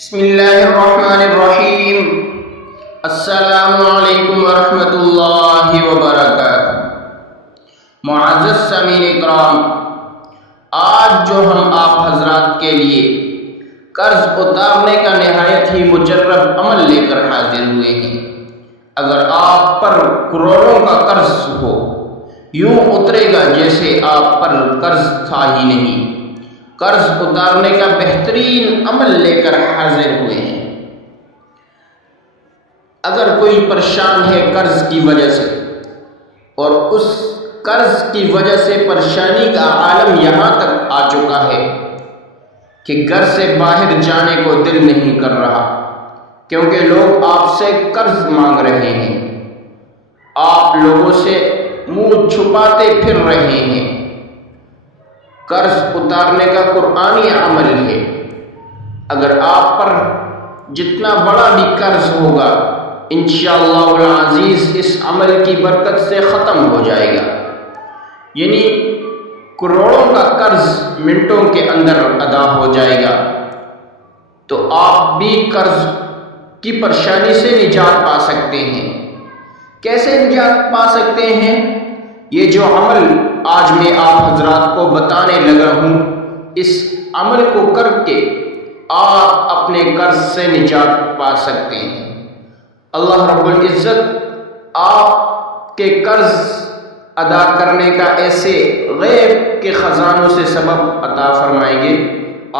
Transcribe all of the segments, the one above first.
بسم اللہ الرحمن الرحیم۔ السلام علیکم ورحمۃ اللہ وبرکاتہ۔ معزز سامعین اکرام، آج جو ہم آپ حضرات کے لیے قرض اتارنے کا نہایت ہی مجرب عمل لے کر حاضر ہوئے ہیں۔ اگر آپ پر کروڑوں کا قرض ہو، یوں اترے گا جیسے آپ پر قرض تھا ہی نہیں۔ قرض اتارنے کا بہترین عمل لے کر حاضر ہوئے ہیں۔ اگر کوئی پریشان ہے قرض کی وجہ سے، اور اس قرض کی وجہ سے پریشانی کا عالم یہاں تک آ چکا ہے کہ گھر سے باہر جانے کو دل نہیں کر رہا، کیونکہ لوگ آپ سے قرض مانگ رہے ہیں، آپ لوگوں سے منہ چھپاتے پھر رہے ہیں۔ قرض اتارنے کا قرآنی عمل ہے۔ اگر آپ پر جتنا بڑا بھی قرض ہوگا، انشاءاللہ العزیز اس عمل کی برکت سے ختم ہو جائے گا۔ یعنی کروڑوں کا قرض منٹوں کے اندر ادا ہو جائے گا، تو آپ بھی قرض کی پریشانی سے نجات پا سکتے ہیں۔ کیسے نجات پا سکتے ہیں؟ یہ جو عمل آج میں آپ حضرات کو بتانے لگا ہوں، اس عمل کو کر کے آپ اپنے قرض سے نجات پا سکتے ہیں۔ اللہ رب العزت آپ کے قرض ادا کرنے کا ایسے غیب کے خزانوں سے سبب عطا فرمائیں گے،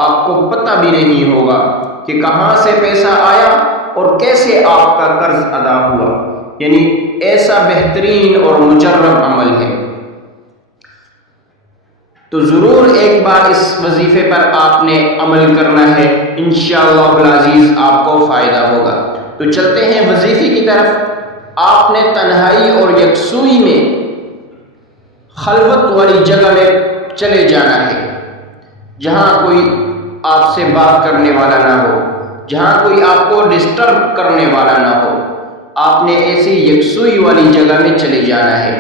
آپ کو پتہ بھی نہیں ہوگا کہ کہاں سے پیسہ آیا اور کیسے آپ کا قرض ادا ہوا۔ یعنی ایسا بہترین اور مجرب عمل ہے۔ تو ضرور ایک بار اس وظیفے پر آپ نے عمل کرنا ہے، انشاءاللہ العزیز آپ کو فائدہ ہوگا۔ تو چلتے ہیں وظیفے کی طرف۔ آپ نے تنہائی اور یکسوئی میں خلوت والی جگہ میں چلے جانا ہے، جہاں کوئی آپ سے بات کرنے والا نہ ہو، جہاں کوئی آپ کو ڈسٹرب کرنے والا نہ ہو۔ آپ نے ایسی یکسوئی والی جگہ میں چلے جانا ہے۔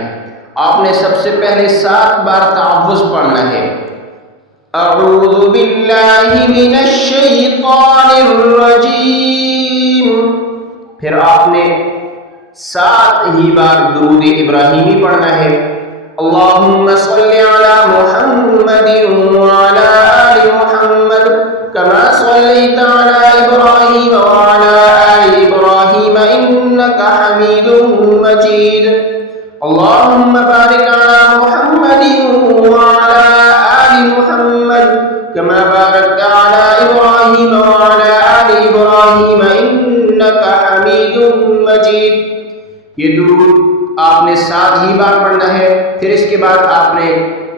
آپ نے سب سے پہلے 7 بار تعوذ پڑھنا ہے۔ اعوذ باللہ من الشیطان الرجیم۔ پھر آپ نے 7 ہی بار درود ابراہیمی پڑھنا ہے۔ اللہم صلی علی محمد وعلی آل محمد کما صلیت علی ابراہیم وعلی آل ابراہیم انک حمید مجید۔ اللہم بارک علی محمد وعلی آل محمد کما بارکت علی ابراہیم وعلی آل ابراہیم انک حمید مجید۔ یہ درود آپ نے 7 ہی بار پڑھنا ہے۔ پھر اس کے بعد آپ نے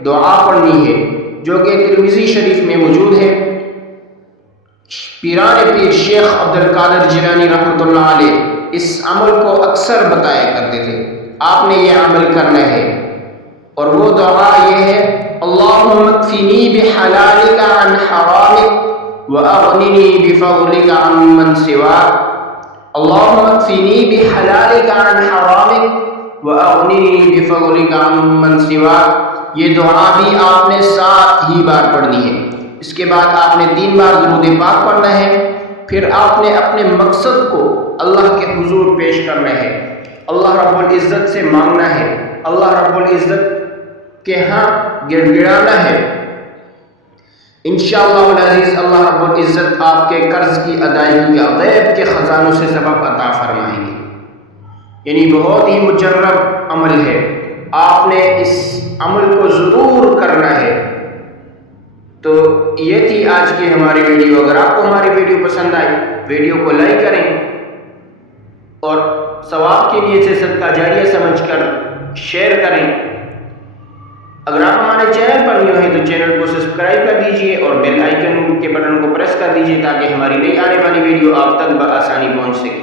دعا پڑھنی ہے، جو کہ ترمذی شریف میں موجود ہے۔ پیران پیر شیخ عبدالقادر جیلانی رحمۃ اللہ علیہ اس عمل کو اکثر بتایا کرتے تھے۔ آپ نے یہ عمل کرنا ہے، اور وہ دعا یہ ہے: اللہم اکفنی بحلالک عن حرامک واغننی بفضلک عن من سواک۔ اللہم اکفنی بحلالک عن حرامک واغننی بفضلک عن من سواک۔ یہ دعا بھی آپ نے 7 ہی بار پڑھنی ہے۔ اس کے بعد آپ نے 3 بار درود پاک پڑھنا ہے۔ پھر آپ نے اپنے مقصد کو اللہ کے حضور پیش کرنا ہے، اللہ رب العزت سے مانگنا ہے، اللہ رب العزت کے ہاں گڑ گڑانا ہے۔ انشاءاللہ العزیز اللہ رب العزت آپ کے قرض کی ادائیگی کا غیب کے خزانوں سے سبب عطا فرمائیں گے۔ یعنی بہت ہی مجرب عمل ہے، آپ نے اس عمل کو ضرور کرنا ہے۔ تو یہ تھی آج کی ہماری ویڈیو۔ اگر آپ کو ہماری ویڈیو پسند آئی، ویڈیو کو لائک کریں اور ثواب کے لیے سے صدقہ جاریہ سمجھ کر شیئر کریں۔ اگر آپ ہمارے چینل پر نیو ہیں تو چینل کو سبسکرائب کر دیجئے اور بیل آئیکن کے بٹن کو پریس کر دیجئے، تاکہ ہماری نئی آنے والی ویڈیو آپ تک بآسانی پہنچ سکے۔